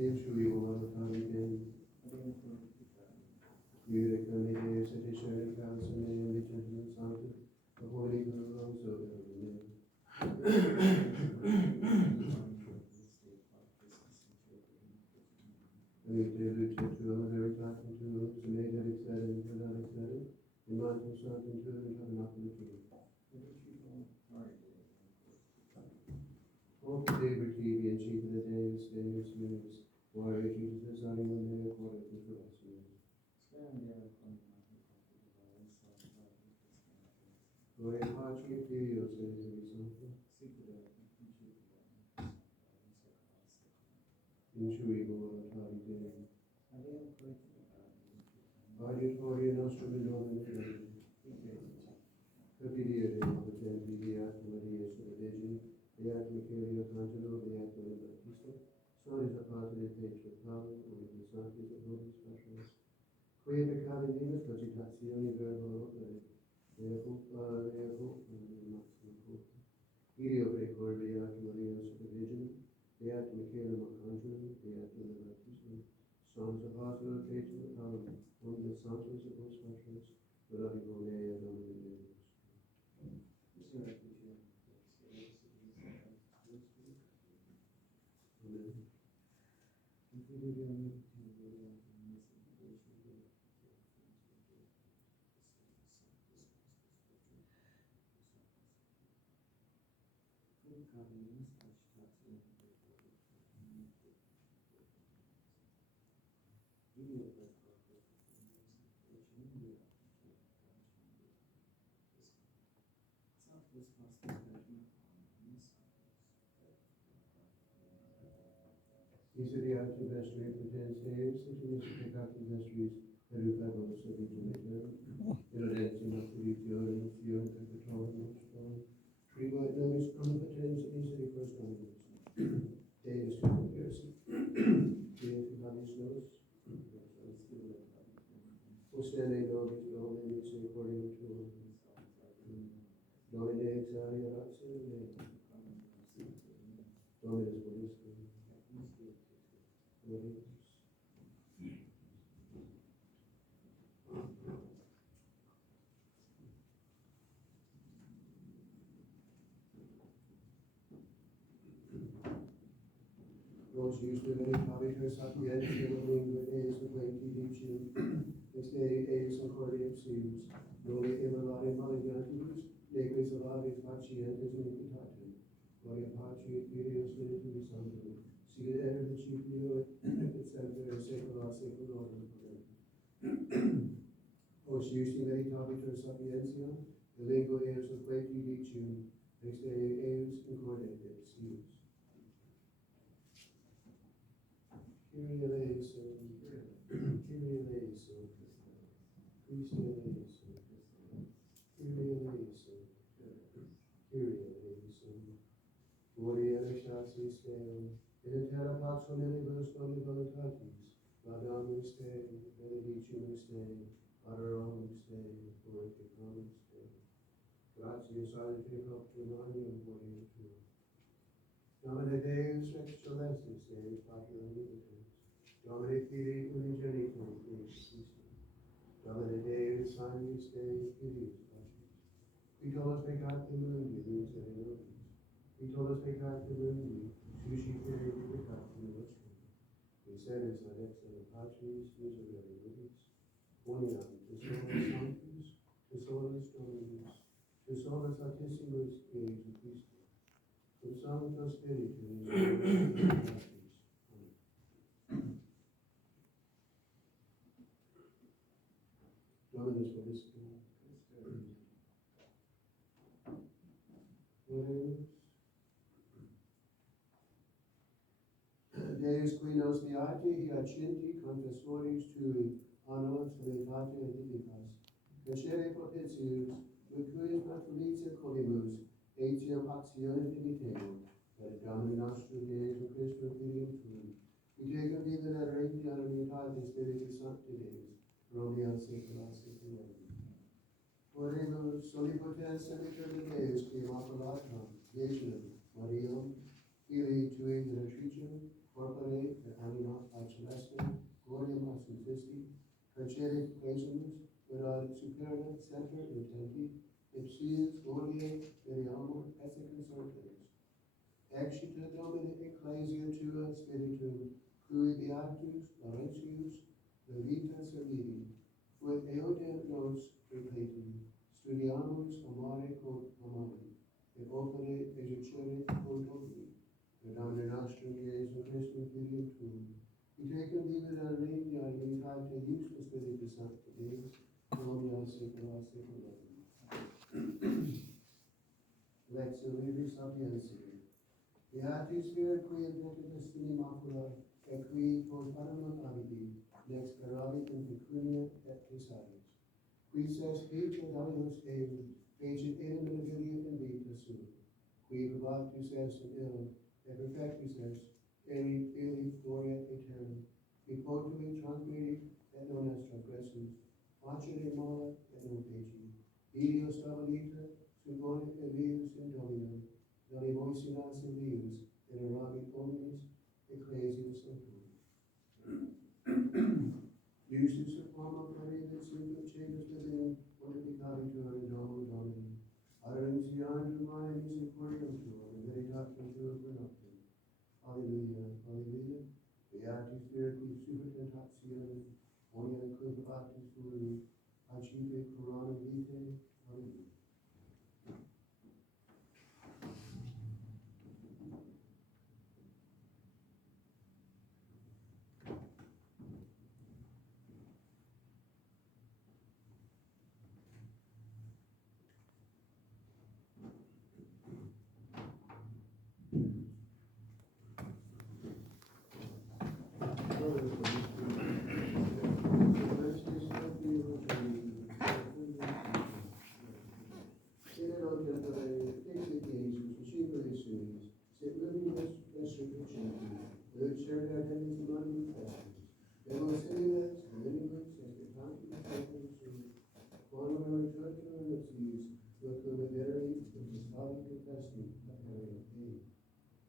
Inshui Umaratari Eureka Media Citizen Council and Richard Santo, the Holy Ghost of we did to very talking to made that excited and not excited. You might do something to it and not the king. Hope the day for TV and chief of the day is Davis News. Warrior Jesus is on one day according to the rest of us. Gloria Patri Filio says something. Inshui Umaratari Day. Audiatoria nostra migliore Capire the tempi di Maria sulla legge, Beato Michele Angelo, Beato Battista, Solis a parte del Petro Paolo, o i santi e buoni specialisti. Qui peccati dinos, cogitazioni verbo opere, mea culpa, massimo. Irio precor Beato Maria sulla legge, Beato Michele Angelo, Beato Battista, Solis a parte del Petro Paolo, o i santi e buoni specialisti, per la rivolea Domine. Iseriati vestri potens Deus, et in peccatum vestris, perucados habituator, irredemptum acquiritione, fiore perpetuum nostrum, primo et nobis omnipotens misericors Dominus, Deus Deus, Deus Filialis nos, ostende nobis Domine misericordium tuum, Domine exaudi oratio mea, Dominus vobiscum. Nos iuste veni habitur sapientium lingua eis equenti dicium, ex Dei eis concordia psius, noli emanare malignantibus, neque salvaris facientes iniquitatem, gloria Patri et Filio Spiritui Sancto, sic et erat in principio et semper saecula saeculorum. Amen. Os iusti veritabitur sapientiam, lingua eis equenti dicium, ex Dei eis concordia psius. Kyrie eleison, Kyrie eleison, Christe eleison, Kyrie eleison, Kyrie eleison. Gloria excelsis Deo, et in terra pax omnibus Domini voluntatis, laudamus Dei, benedicimus Dei, adoramus Dei, glorificamus Dei. Gratias salve propter manium gloria tua. Domine Deus rex celestis, Deus Patria omnipotens, Domine Filii unigenitum, Christum. Domine Deus Sanctus Dei Filius Patris. Qui tollis peccatum mundi, misere nobis. Qui tollis peccatum mundi, suscite peccatum nostrum. Qui sedis ad extra Patris, miserere nobis. Boniam, te solis Sanctus, te solis Dominus, te solis Altissimus Jesu Christus. Cum Sancto Spiritu, Dominus vobiscum. Deus qui nos beati hiacinti confessoris tui, annos veritate edificas, crescere propitius, with cuius natalitia colimus, etiam actiones dimitterum, et Domini nostrum Deus Christum Filium tuum, qui tecum vivere et regni ad unitate Spiritus Sancti Deus, Romeo saecula saeculorum. Oremus omnipotens semper Deus, qui immaculatam, Iesum, Mariam, Filii tui benedictum, corpore et anima Exita Domine Ecclesia Tua Spiritu, cui beatus Laurentius Levita Serviri, quod eodem nos repetum, studiamus amare quod amari, et opere exercere quod operi, et Domine nostrum Iesu Christum Filium Tuum, qui tecum vivere regna in unitate Iustus Spiritus Sancti Deus, gloria saecula saeculorum. Lectio Libri Sapientiae. Beati Spiritus qui invented destini macula, et qui post animum abiti, nex peravit in pecunia et Thessalius. Qui ses fece Davius eum, fecit enim in abilia in vita sua. Qui probatus est in illum, et perfectus est, eri fili gloria aeternam. Qui potuit transgredi, et non est transgressus, facere mala, et non feci. Ideo stabilita, suppone et vius in Domino, Dali moesinas in vius, et erabit omnes ecclesias sanctorum. Justus affama paribus simplum cetus within, pontificabitur in domo Domini. Adorationem Humanae misericordiam Tuam, in veritatem Tuam per noctem. Alleluia, alleluia. Beatus Spiritus super tentationem, omnia culpatus tuum, acipe coronam vitae. Alleluia.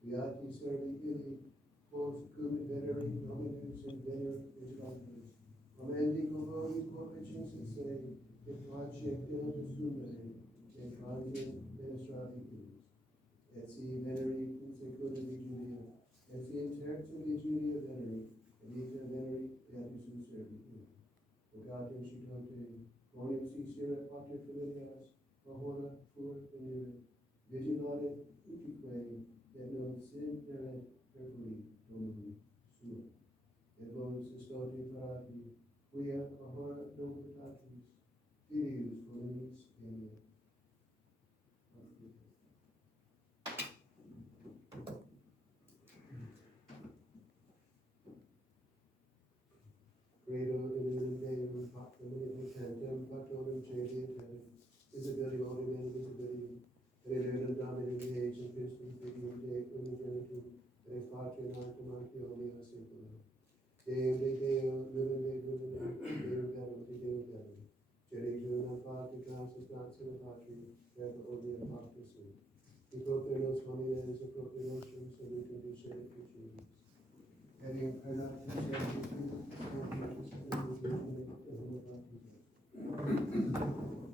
Beati servi illi, quos cum veneri Dominus in venere exaltus. Commendi vobis corpicins et se, et face pilotus sumere, et transit ministravi illis. Et si veneri in secunda vigilia, et si in tertia vigilia veneri, et vita veneri beatus servi illi. Vocatem citote, quonem si sera pater familias, pahora pur venire, vigilare utique, et non sin peret perculi Domini suo. Et vos custode parati, quia pahora novitatis, filius conimis emia. Credo in unum Deum, Patrem et Patentem, Patronem Cedeatem, Visibilium et invisibilium, et in unum Domini Iesu Christum Filium Dei unigenitum, et ex Patre Natum Archeolia Secula. Deum de Deo, Livum de Livum, Deum Verum de Deum Verum. Genitum ad Patre Casus Natia Patri, Verba Omnia Pactus Sum. Qui propter nos homines, et propter nostrum, salutum dicere Christus. Et in predatum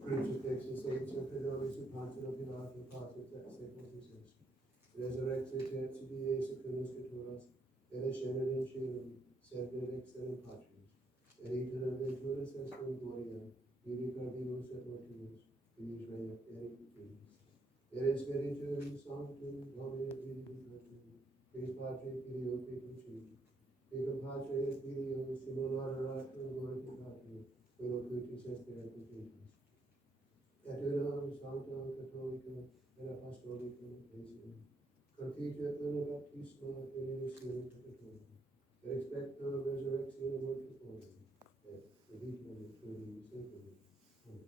Crucifixus Sanctum Fidelis et Pantina Pilatum Pacis et Seculus est. Resurrexit tertia die secundus Scripturas, et ascendit in caelum, semper externem Patris. Et iterum venturis est cum gloria, ibi per vivus et mortuus, ibi regnat erit Christus. Et in Spiritum Sanctum Domini Vivificatum, Christ Patri Filio Filio Spiritus. Ego Patre et Filio, simularatum glorificatum, velo Christus est Spiritus. Et unam Sanctam Catholicum et Apostolicum Ecclesiam. Confitet una baptisma in unissime Catholicae. Et expecto resurrectione mortiforum. Et vitam aeternam seculum. Amen.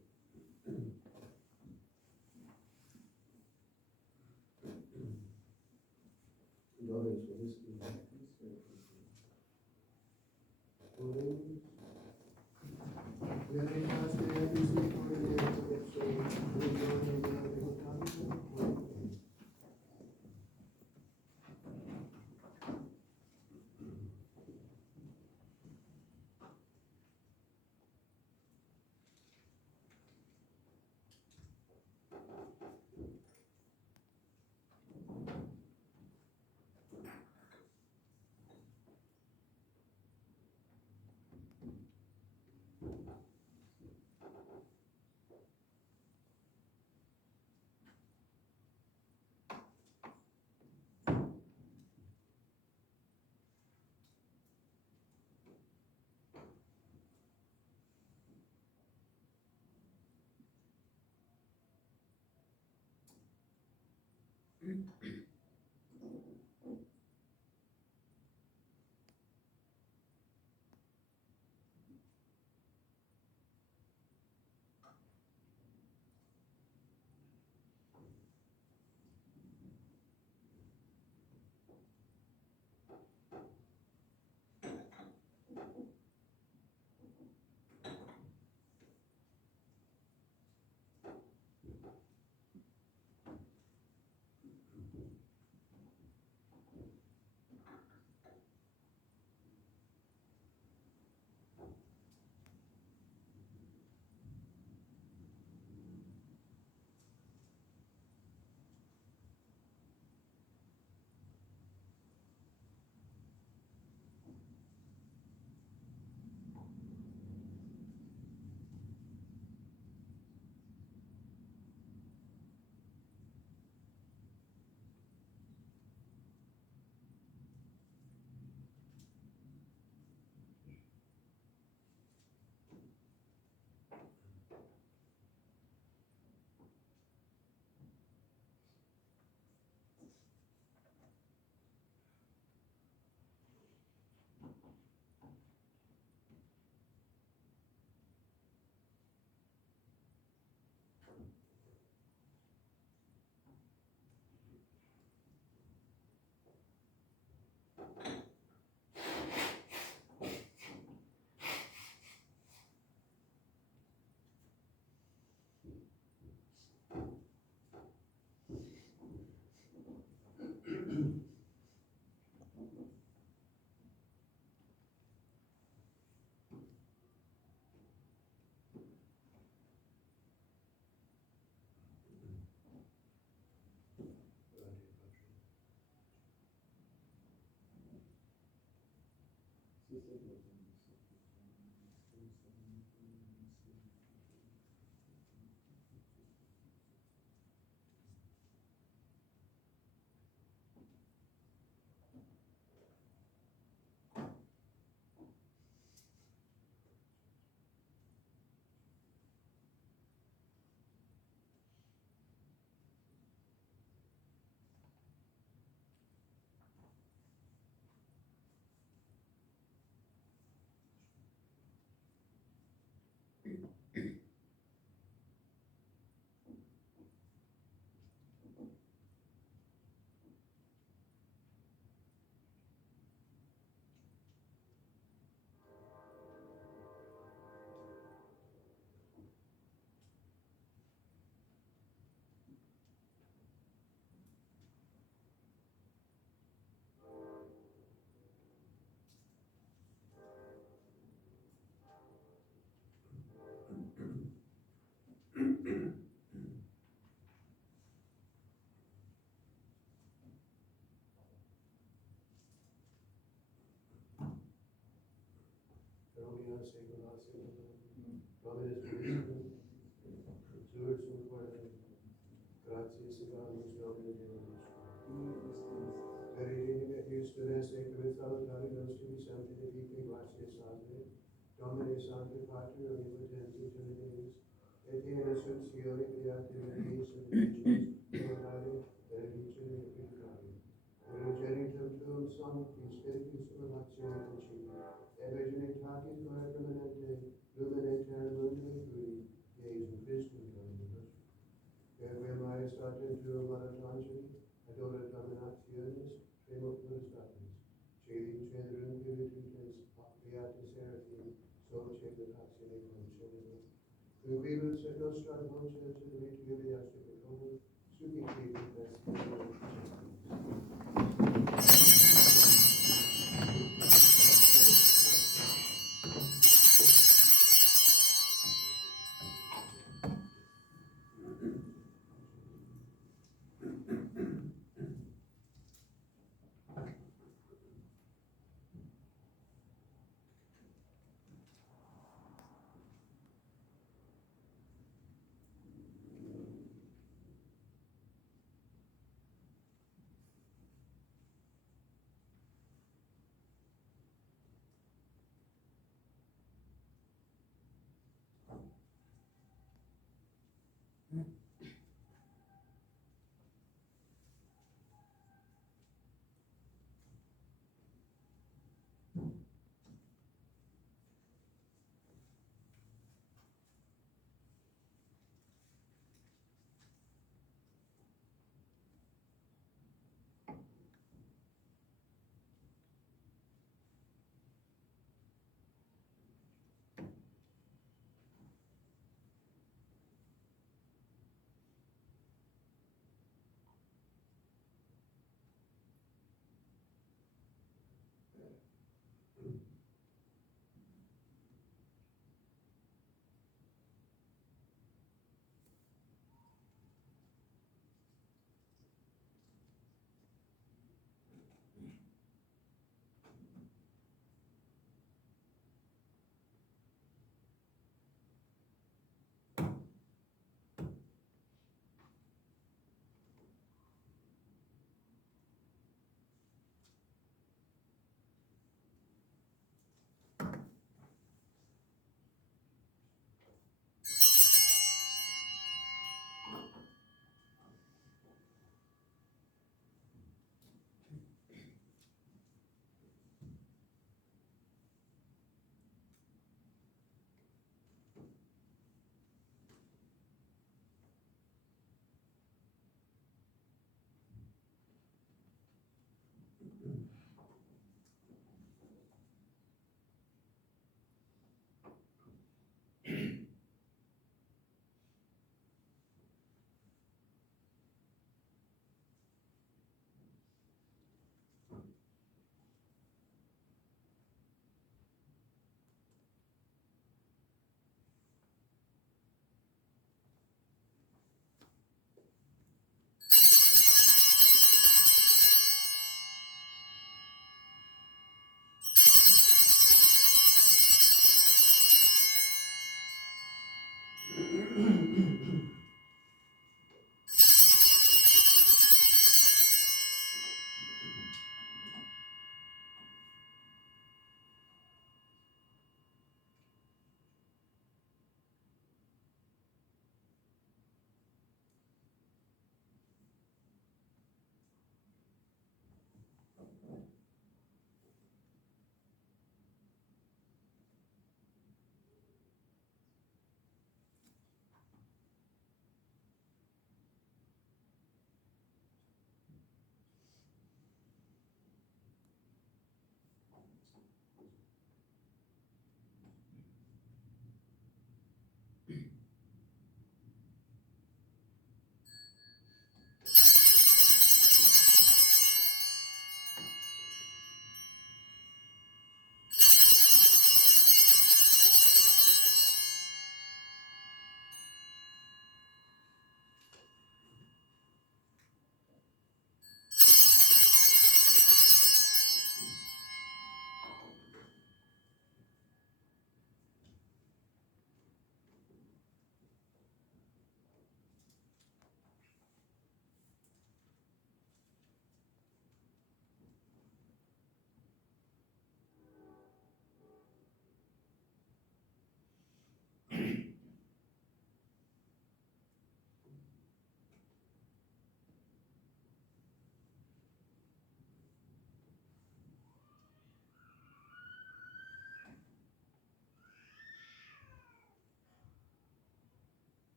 Dominus vobiscum. Oremus. Veritas Deus misericordiae et solis religionem Dei devotatum. Domino secula seculum. Dominus vobiscum. Sur corde. Gratias egamus Domine Deus. Peregrinum et Iustus et salutari nostri sanctifique gratias salve. Domine Sancte Pater omnipotens Deus. Et in ascensione Beati Mariis Virginis, benedicere et peccavi. Progenitum tuum sancti spiritus oratione concepi, et virginitatis tua permanente, lumen aeternum mundi cui, Iesum Christum Domini nostrum. Per maestatem tuum manat ad ora dominationis, tremo potestatis, celi cedrum virtutes, beatis seraphim, sol celebrazione concedere. Cumulus et nostra voce et dimitri aste peccamus, supplici confessio.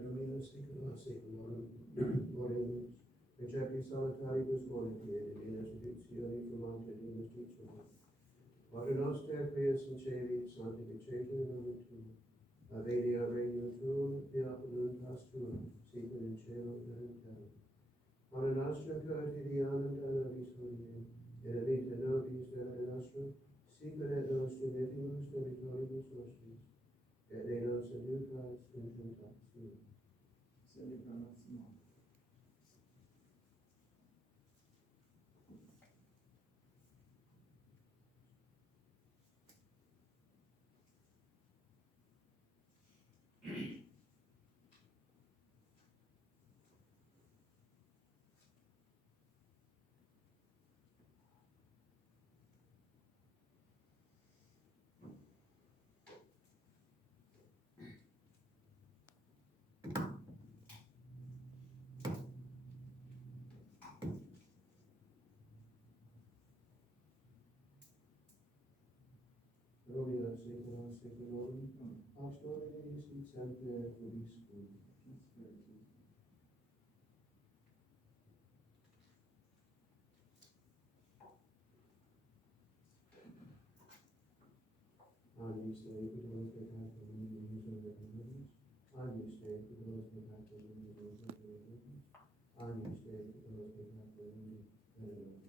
Domino secula seculorum. Oremus. Recepti salutaris voluntae, in institutione formante in justitia. Pater noster, qui es in celi, sanctificetur nomen tuum. Advenia regnum tuum, fiat voluntas tua, sicut in cielo et in terra. Panem nostrum quotidianum da nobis hodie, et vita nobis debet nostrum, sicut et nos dimittimus debitoribus nostris, et ne nos inducas in tentationem, sed libera nos mal. Domino secula seculorum, pax Domini sit semper vobiscum. Agnus Dei, quid peccatum mundi miserere nobis. Agnus Dei, quid peccatum mundi miserere nobis. Agnus Dei, quid peccatum mundi miserere nobis.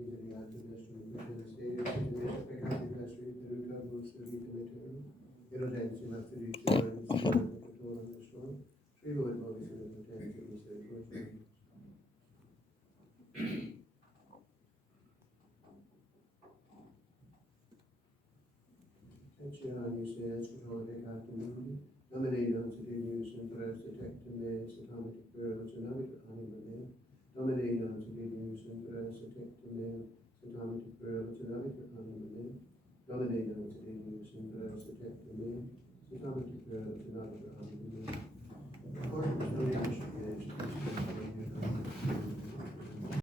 Miseria destro Stadium, Situation Pecati Vestri, Peruca, Musta, Vita Veterum, Erodensi, Masteriti, Erodensi, Pecatorum, Nestor, Trivo et Vobis, and Potensi, Misericordia. Tensionis est peccatum mundi, Domine non sedenius in pres detectum me, Satanic pearls, and amit anima me, Domine non sedenius in pres detectum me, Satanic pearls, and amit anima me, Domine non sedenius in pres detectum me, Satanic pearls, and amit anima me. According to the